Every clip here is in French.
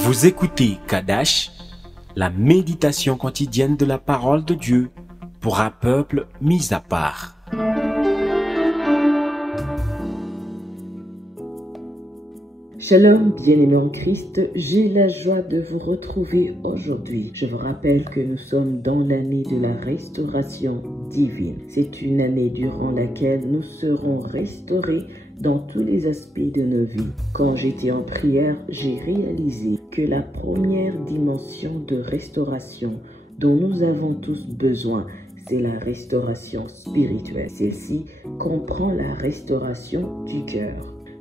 Vous écoutez Kadash, la méditation quotidienne de la parole de Dieu pour un peuple mis à part. Shalom, bien-aimés en Christ, j'ai la joie de vous retrouver aujourd'hui. Je vous rappelle que nous sommes dans l'année de la restauration divine. C'est une année durant laquelle nous serons restaurés dans tous les aspects de nos vies. Quand j'étais en prière, j'ai réalisé que la première dimension de restauration dont nous avons tous besoin, c'est la restauration spirituelle. Celle-ci comprend la restauration du cœur.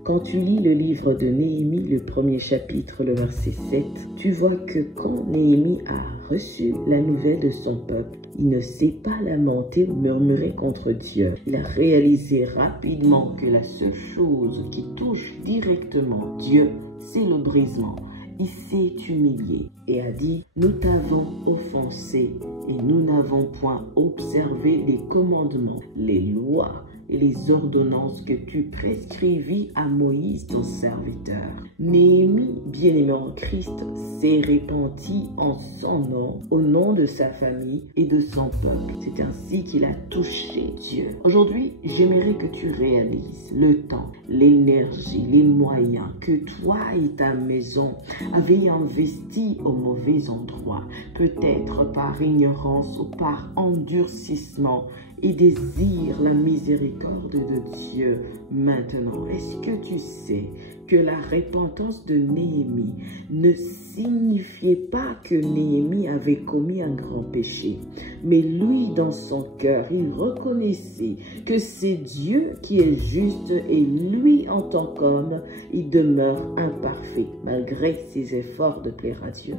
Quand tu lis le livre de Néhémie, le premier chapitre, le verset 7, tu vois que quand Néhémie a reçu la nouvelle de son peuple, il ne s'est pas lamenté ou murmuré contre Dieu. Il a réalisé rapidement que la seule chose qui touche directement Dieu, c'est le brisement. Il s'est humilié et a dit « Nous t'avons offensé et nous n'avons point observé les commandements, les lois et les ordonnances que tu prescrivis à Moïse ton serviteur. » Néhémie, bien-aimé en Christ, s'est repenti en son nom, au nom de sa famille et de son peuple. C'est ainsi qu'il a touché Dieu. Aujourd'hui, j'aimerais que tu réalises le temps, l'énergie, les moyens que toi et ta maison avez investi au mauvais endroit, peut-être par ignorance ou par endurcissement, et désire la miséricorde de Dieu maintenant. Est-ce que tu sais que la repentance de Néhémie ne signifiait pas que Néhémie avait commis un grand péché, mais lui, dans son cœur, il reconnaissait que c'est Dieu qui est juste et lui, en tant qu'homme, il demeure imparfait, malgré ses efforts de plaire à Dieu.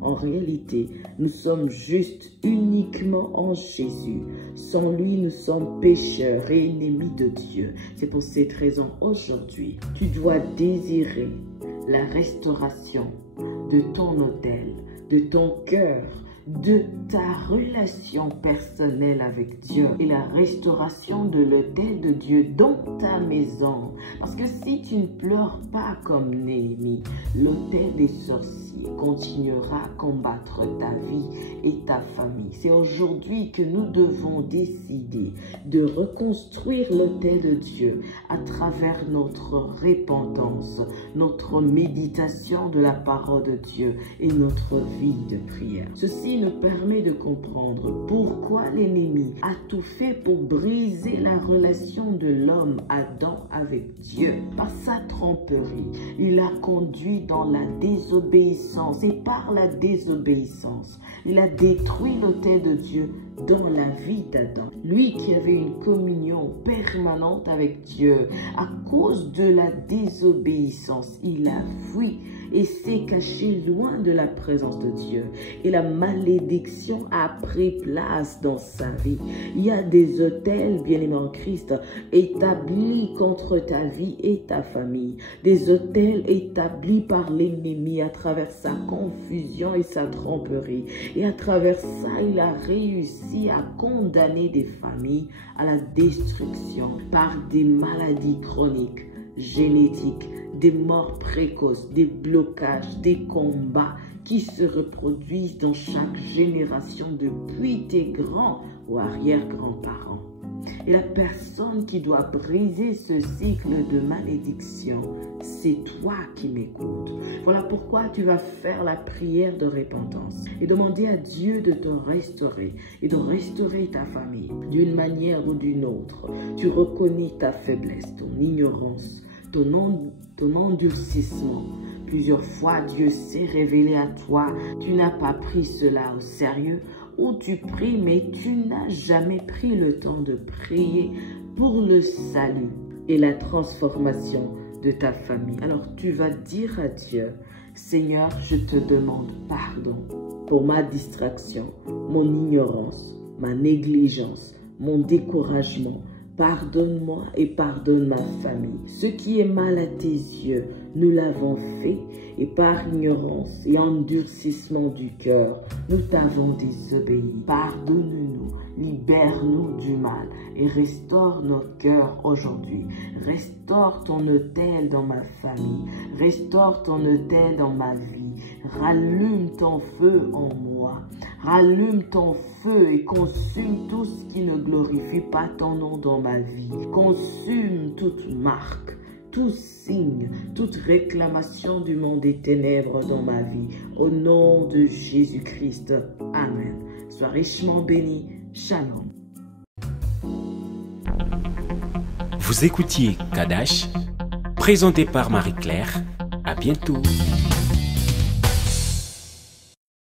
En réalité, nous sommes justes uniquement en Jésus. Sans lui, nous sommes pécheurs et ennemis de Dieu. C'est pour cette raison, aujourd'hui, tu dois désirer la restauration de ton autel, de ton cœur, de ta relation personnelle avec Dieu et la restauration de l'autel de Dieu dans ta maison. Parce que si tu ne pleures pas comme Néhémie, l'autel des sorciers continuera à combattre ta vie et ta famille. C'est aujourd'hui que nous devons décider de reconstruire l'autel de Dieu à travers notre repentance, notre méditation de la parole de Dieu et notre vie de prière. Ceci nous permet de comprendre pourquoi l'ennemi a tout fait pour briser la relation de l'homme Adam avec Dieu. Par sa tromperie, il a conduit dans la désobéissance et par la désobéissance, il a détruit l'autel de Dieu dans la vie d'Adam. Lui qui avait une communion permanente avec Dieu, à cause de la désobéissance, il a fui et s'est caché loin de la présence de Dieu. Et la malédiction a pris place dans sa vie. Il y a des autels, bien-aimés en Christ, établis contre ta vie et ta famille. Des autels établis par l'ennemi à travers sa confusion et sa tromperie. Et à travers ça, il a réussi à condamner des familles à la destruction par des maladies chroniques, génétiques, des morts précoces, des blocages, des combats qui se reproduisent dans chaque génération depuis tes grands ou arrière-grands-parents. Et la personne qui doit briser ce cycle de malédiction, c'est toi qui m'écoutes. Voilà pourquoi tu vas faire la prière de repentance et demander à Dieu de te restaurer et de restaurer ta famille d'une manière ou d'une autre. Tu reconnais ta faiblesse, ton ignorance, ton endurcissement. Plusieurs fois, Dieu s'est révélé à toi. Tu n'as pas pris cela au sérieux ou tu pries, mais tu n'as jamais pris le temps de prier pour le salut et la transformation de ta famille. Alors, tu vas dire à Dieu, Seigneur, je te demande pardon pour ma distraction, mon ignorance, ma négligence, mon découragement. Pardonne-moi et pardonne ma famille. Ce qui est mal à tes yeux, nous l'avons fait et par ignorance et endurcissement du cœur, nous t'avons désobéi. Pardonne-nous, libère-nous du mal et restaure notre cœur aujourd'hui. Restaure ton autel dans ma famille, restaure ton autel dans ma vie. rallume ton feu en moi. Rallume ton feu et consume tout ce qui ne glorifie pas ton nom dans ma vie. Consume toute marque, tout signe, toute réclamation du monde des ténèbres dans ma vie. Au nom de Jésus-Christ. Amen. Sois richement béni. Shalom. Vous écoutiez Kadash, présenté par Marie-Claire. À bientôt.